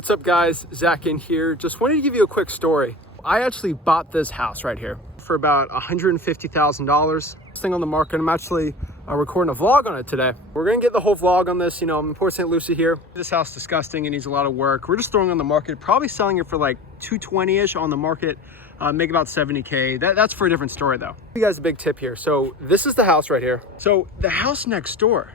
What's up guys, Zach Ginn here. Just wanted to give you a quick story. I actually bought this house right here for about $150,000. This thing on the market, I'm actually recording a vlog on it today. We're gonna get the whole vlog on this. I'm in Port St. Lucie here. This house is disgusting, it needs a lot of work. We're just throwing it on the market, probably selling it for like 220-ish on the market, make about 70K. That's for a different story though. I'll give you guys a big tip here. So this is the house right here. So the house next door,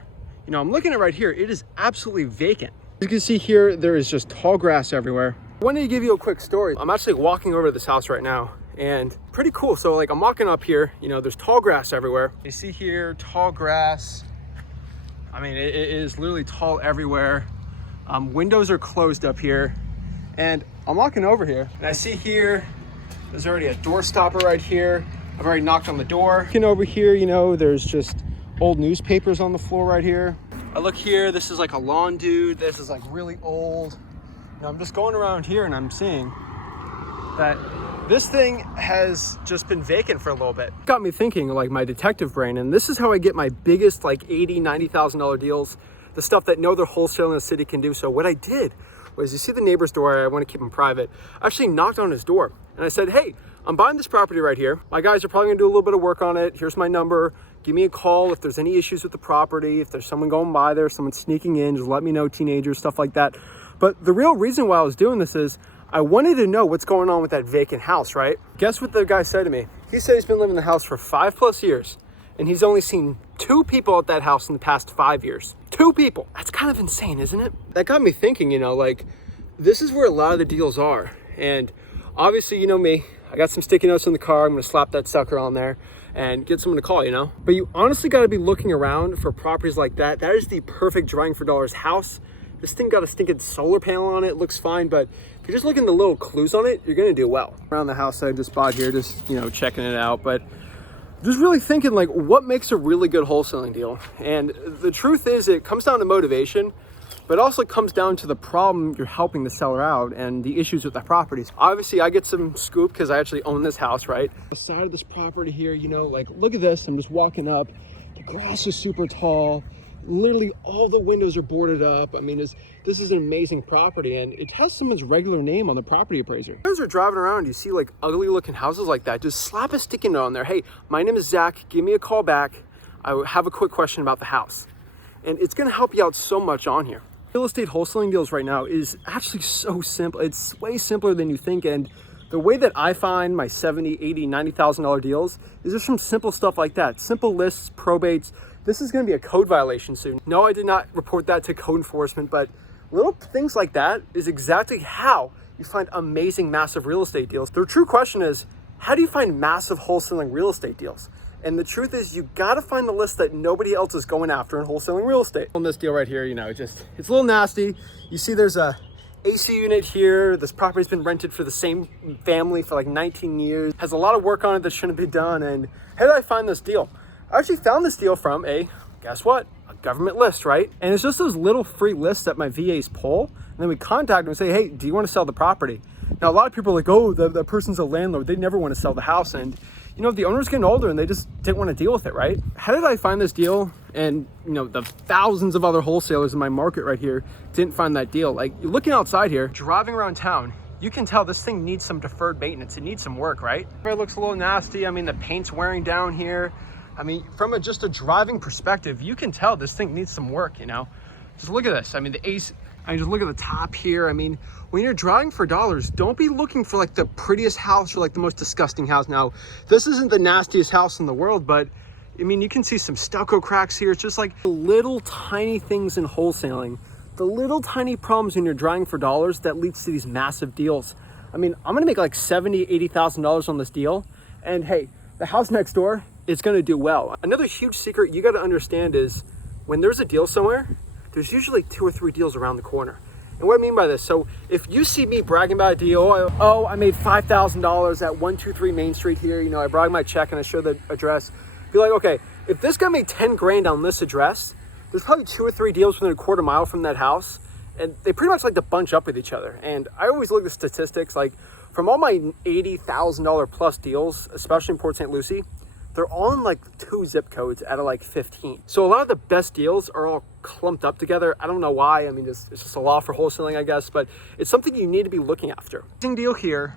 I'm looking at right here, it is absolutely vacant. As you can see here, there is just tall grass everywhere. I wanted to give you a quick story. I'm actually walking over to this house right now and pretty cool. So like I'm walking up here, there's tall grass everywhere. You see here, tall grass. I mean, it is literally tall everywhere. Windows are closed up here. And I'm walking over here and I see here, there's already a door stopper right here. I've already knocked on the door. Looking over here, there's just old newspapers on the floor right here. I look here, this is like a lawn dude. This is like really old. I'm just going around here and I'm seeing that this thing has just been vacant for a little bit. Got me thinking, like my detective brain, and this is how I get my biggest like $80,000, $90,000 deals, the stuff that no other wholesaler in the city can do. So what I did was, you see the neighbor's door, I want to keep him private. I actually knocked on his door and I said, hey, I'm buying this property right here. My guys are probably gonna do a little bit of work on it. Here's my number. Give me a call if there's any issues with the property, if there's someone going by there, someone sneaking in, just let me know, teenagers, stuff like that. But the real reason why I was doing this is I wanted to know what's going on with that vacant house, right? Guess what the guy said to me? He said he's been living in the house for 5+ years and he's only seen 2 people at that house in the past 5 years. 2 people. That's kind of insane, isn't it? That got me thinking, like this is where a lot of the deals are. And obviously, me, I got some sticky notes in the car. I'm gonna slap that sucker on there and get someone to call, But you honestly gotta be looking around for properties like that. That is the perfect drawing for dollars house. This thing got a stinking solar panel on it, looks fine, but if you're just looking at the little clues on it, you're gonna do well. Around the house I just bought here, just, checking it out, but just really thinking like what makes a really good wholesaling deal? And the truth is it comes down to motivation, but also comes down to the problem you're helping the seller out and the issues with the properties. Obviously, I get some scoop because I actually own this house, right? The side of this property here, like look at this. I'm just walking up. The grass is super tall. Literally all the windows are boarded up. I mean, this is an amazing property and it has someone's regular name on the property appraiser. If you guys are driving around, you see like ugly looking houses like that, just slap a sticky note on there. Hey, my name is Zach. Give me a call back. I have a quick question about the house. And it's gonna help you out so much on here. Real estate wholesaling deals right now is actually so simple. It's way simpler than you think. And the way that I find my $70,000, $80,000, $90,000 deals is just from simple stuff like that. Simple lists, probates. This is gonna be a code violation soon. No, I did not report that to code enforcement, but little things like that is exactly how you find amazing, massive real estate deals. The true question is, how do you find massive wholesaling real estate deals? And the truth is you gotta find the list that nobody else is going after in wholesaling real estate. On this deal right here, it's a little nasty. You see there's a AC unit here. This property's been rented for the same family for like 19 years. Has a lot of work on it that shouldn't be done. And how did I find this deal? I actually found this deal from guess what? A government list, right? And it's just those little free lists that my VAs pull. And then we contact them and say, hey, do you want to sell the property? Now, a lot of people are like, oh, the person's a landlord. They never want to sell the house. And the owner's getting older and they just didn't want to deal with it, right? How did I find this deal? And, the thousands of other wholesalers in my market right here didn't find that deal. Like, you're looking outside here, driving around town, you can tell this thing needs some deferred maintenance. It needs some work, right? It looks a little nasty. I mean, the paint's wearing down here. I mean, from just a driving perspective, you can tell this thing needs some work, Just look at this. I mean, the ace, just look at the top here. I mean, when you're driving for dollars, don't be looking for like the prettiest house or like the most disgusting house. Now, this isn't the nastiest house in the world, but I mean, you can see some stucco cracks here. It's just like little tiny things in wholesaling, the little tiny problems when you're driving for dollars that leads to these massive deals. I mean, I'm gonna make like $70,000, $80,000 on this deal. And hey, the house next door, it's gonna do well. Another huge secret you gotta understand is when there's a deal somewhere, there's usually 2 or 3 deals around the corner. And what I mean by this, so if you see me bragging about a deal, I made $5,000 at 123 Main Street here, I brag my check and I show the address, be like, okay, if this guy made 10 grand on this address, there's probably 2 or 3 deals within a quarter mile from that house, and they pretty much like to bunch up with each other. And I always look at statistics, like from all my $80,000 plus deals, especially in Port St. Lucie, they're all in like 2 zip codes out of like 15. So a lot of the best deals are all clumped up together. I don't know why. I mean, it's just a law for wholesaling, I guess, but it's something you need to be looking after. Amazing deal here.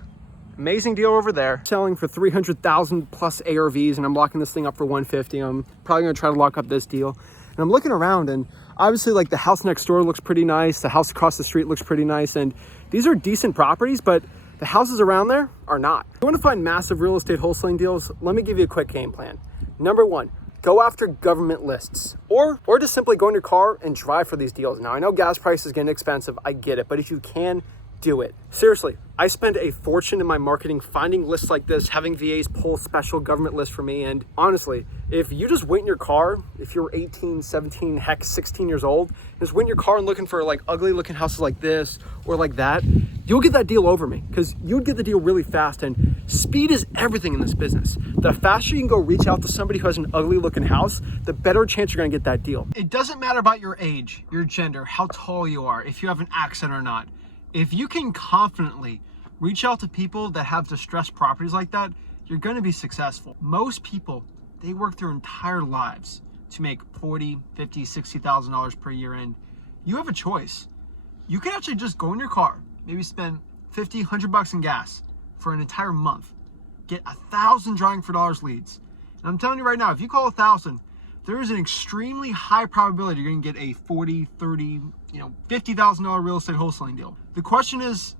Amazing deal over there. Selling for 300,000 plus ARVs, and I'm locking this thing up for 150. I'm probably gonna try to lock up this deal. And I'm looking around, and obviously like the house next door looks pretty nice. The house across the street looks pretty nice. And these are decent properties, but the houses around there are not. If you want to find massive real estate wholesaling deals, let me give you a quick game plan. Number one, go after government lists, or just simply go in your car and drive for these deals. Now, I know gas prices getting expensive, I get it, but if you can, do it. Seriously, I spend a fortune in my marketing finding lists like this, having VAs pull special government lists for me. And honestly, if you just wait in your car, if you're 18, 17, heck, 16 years old, just wait in your car and looking for like ugly looking houses like this or like that, you'll get that deal over me, because you'd get the deal really fast. And speed is everything in this business. The faster you can go reach out to somebody who has an ugly looking house, the better chance you're gonna get that deal. It doesn't matter about your age, your gender, how tall you are, if you have an accent or not. If you can confidently reach out to people that have distressed properties like that, you're going to be successful. Most people, they work their entire lives to make $40,000, $50,000, $60,000 per year. And you have a choice. You can actually just go in your car, maybe spend $50, $100 in gas for an entire month, get 1,000 drawing for dollars leads. And I'm telling you right now, if you call 1,000, there is an extremely high probability you're going to get a $40,000, $30,000, $50,000 real estate wholesaling deal. The question is,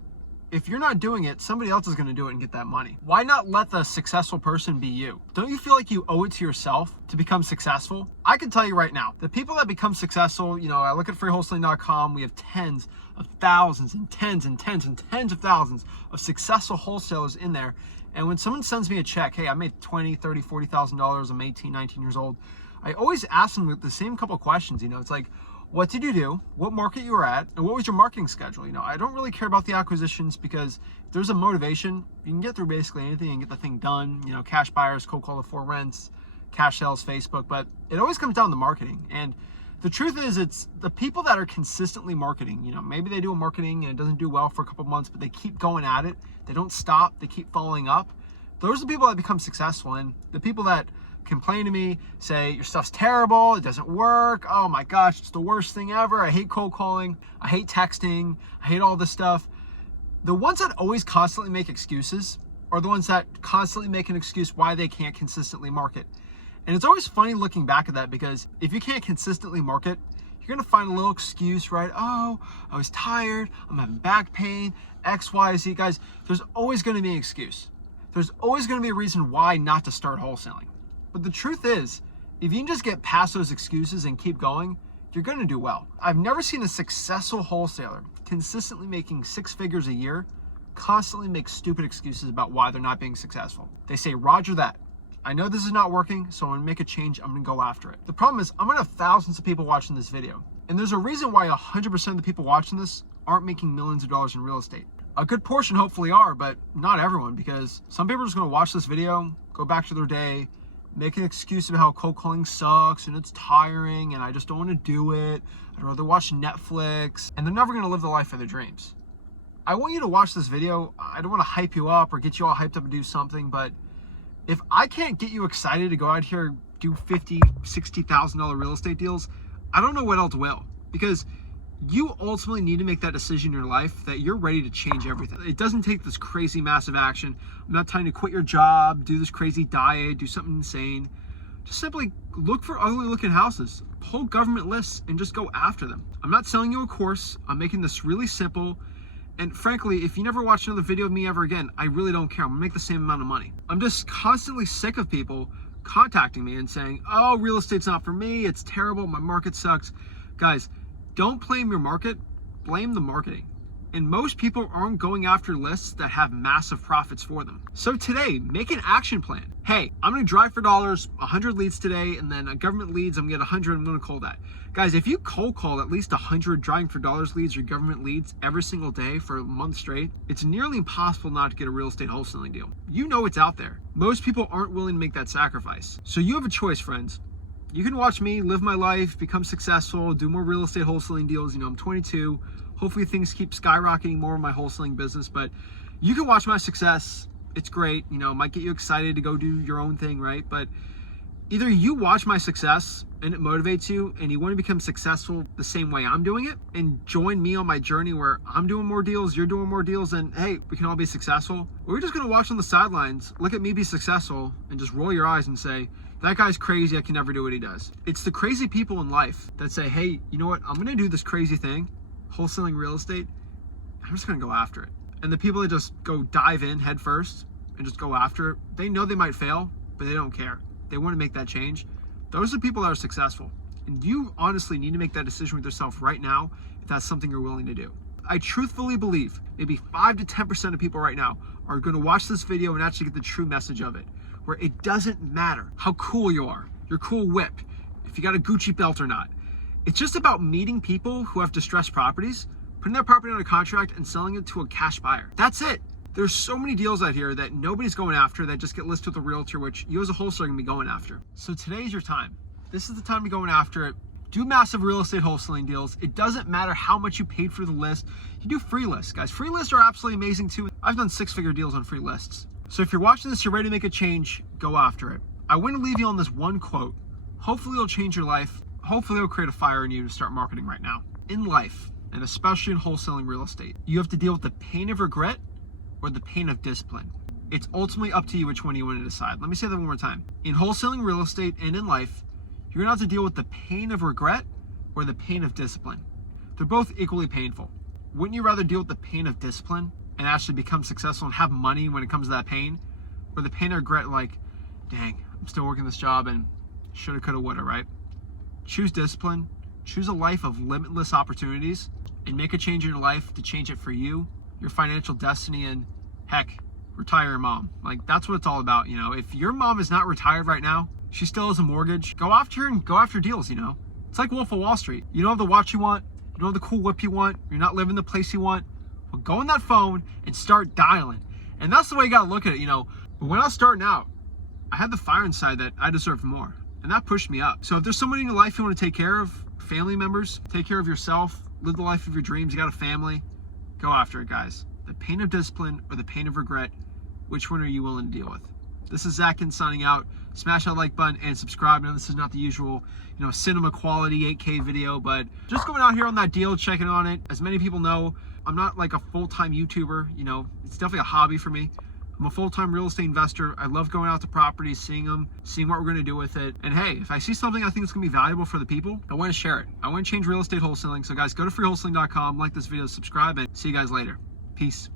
if you're not doing it, somebody else is going to do it and get that money. Why not let the successful person be you? Don't you feel like you owe it to yourself to become successful? I can tell you right now, the people that become successful, I look at freewholesaling.com, we have tens of thousands and tens and tens and tens of thousands of successful wholesalers in there. And when someone sends me a check, hey, I made $20,000, $30,000, $40,000, I'm 18, 19 years old, I always ask them the same couple questions. It's like, what did you do? What market you were at? And what was your marketing schedule? I don't really care about the acquisitions, because if there's a motivation, you can get through basically anything and get the thing done. Cash buyers, cold call to for rents, cash sales, Facebook, but it always comes down to marketing. And the truth is, it's the people that are consistently marketing. Maybe they do a marketing and it doesn't do well for a couple months, but they keep going at it. They don't stop. They keep following up. Those are the people that become successful. And the people that complain to me, say your stuff's terrible, it doesn't work, oh my gosh, it's the worst thing ever, I hate cold calling, I hate texting, I hate all this stuff. The ones that always constantly make excuses are the ones that constantly make an excuse why they can't consistently market. And it's always funny looking back at that, because if you can't consistently market, you're gonna find a little excuse, right? Oh, I was tired, I'm having back pain, X, Y, Z. Guys, there's always gonna be an excuse. There's always gonna be a reason why not to start wholesaling. But the truth is, if you can just get past those excuses and keep going, you're going to do well. I've never seen a successful wholesaler consistently making 6 figures a year constantly make stupid excuses about why they're not being successful. They say, Roger that. I know this is not working, so I'm going to make a change. I'm going to go after it. The problem is, I'm going to have thousands of people watching this video. And there's a reason why 100% of the people watching this aren't making millions of dollars in real estate. A good portion hopefully are, but not everyone, because some people are just going to watch this video, go back to their day, make an excuse about how cold calling sucks and it's tiring and I just don't want to do it. I'd rather watch Netflix, and they're never going to live the life of their dreams. I want you to watch this video. I don't want to hype you up or get you all hyped up and do something, but if I can't get you excited to go out here, do $50,000, $60,000 real estate deals, I don't know what else will, because you ultimately need to make that decision in your life that you're ready to change everything. It doesn't take this crazy massive action. I'm not telling you to quit your job, do this crazy diet, do something insane. Just simply look for ugly looking houses, pull government lists, and just go after them. I'm not selling you a course. I'm making this really simple. And frankly, if you never watch another video of me ever again, I really don't care. I'm gonna make the same amount of money. I'm just constantly sick of people contacting me and saying, oh, real estate's not for me, it's terrible, my market sucks. Guys, don't blame your market, blame the marketing. And most people aren't going after lists that have massive profits for them. So today, make an action plan. Hey, I'm gonna drive for dollars, 100 leads today, and then a government leads, I'm gonna get 100, I'm gonna call that. Guys, if you cold call at least 100 driving for dollars leads or government leads every single day for a month straight, it's nearly impossible not to get a real estate wholesaling deal. You know it's out there. Most people aren't willing to make that sacrifice. So you have a choice, friends. You can watch me live my life, become successful, do more real estate wholesaling deals. I'm 22. Hopefully things keep skyrocketing more in my wholesaling business, but you can watch my success. It's great. Might get you excited to go do your own thing, right? But Either you watch my success and it motivates you and you want to become successful the same way I'm doing it and join me on my journey where I'm doing more deals, you're doing more deals, and hey, we can all be successful. Or you're just going to watch on the sidelines, look at me be successful, and just roll your eyes and say, that guy's crazy, I can never do what he does. It's the crazy people in life that say, hey, you know what, I'm going to do this crazy thing, wholesaling real estate, I'm just going to go after it. And the people that just go dive in head first and just go after it, they know they might fail, but they don't care. They want to make that change. Those are the people that are successful. And you honestly need to make that decision with yourself right now if that's something you're willing to do. I truthfully believe maybe 5 to 10% of people right now are going to watch this video and actually get the true message of it, where it doesn't matter how cool you are, your cool whip, if you got a Gucci belt or not. It's just about meeting people who have distressed properties, putting their property on a contract and selling it to a cash buyer. That's it. There's so many deals out here that nobody's going after that just get listed with a realtor, which you as a wholesaler are gonna be going after. So today's your time. This is the time to be going after it. Do massive real estate wholesaling deals. It doesn't matter how much you paid for the list. You do free lists, guys. Free lists are absolutely amazing too. I've done 6-figure deals on free lists. So if you're watching this, you're ready to make a change, go after it. I want to leave you on this one quote. Hopefully it'll change your life. Hopefully it'll create a fire in you to start marketing right now. In life, and especially in wholesaling real estate, you have to deal with the pain of regret or the pain of discipline. It's ultimately up to you which one you want to decide. Let me say that one more time. In wholesaling real estate and in life, you're gonna have to deal with the pain of regret or the pain of discipline. They're both equally painful. Wouldn't you rather deal with the pain of discipline and actually become successful and have money when it comes to that pain? Or the pain of regret, like, dang, I'm still working this job and shoulda, coulda, woulda, right? Choose discipline, choose a life of limitless opportunities, and make a change in your life to change it for you, your financial destiny, and heck, retire your mom. Like, that's what it's all about, you know? If your mom is not retired right now, she still has a mortgage, go after her and go after deals, you know? It's like Wolf of Wall Street. You don't have the watch you want, you don't have the cool whip you want, you're not living the place you want, well, go on that phone and start dialing. And that's the way you gotta look at it, you know? But when I was starting out, I had the fire inside that I deserved more, and that pushed me up. So if there's somebody in your life you wanna take care of, family members, take care of yourself, live the life of your dreams, you got a family, go after it, guys. The pain of discipline or the pain of regret, which one are you willing to deal with? This is Zach Ginn signing out. Smash that like button and subscribe. I know this is not the usual, you know, cinema quality 8K video, but just going out here on that deal, checking on it. As many people know, I'm not like a full-time YouTuber, you know, it's definitely a hobby for me. I'm a full-time real estate investor. I love going out to properties, seeing them, seeing what we're gonna do with it. And hey, if I see something I think is gonna be valuable for the people, I wanna share it. I wanna change real estate wholesaling. So guys, go to freewholesaling.com, like this video, subscribe, and see you guys later. Peace.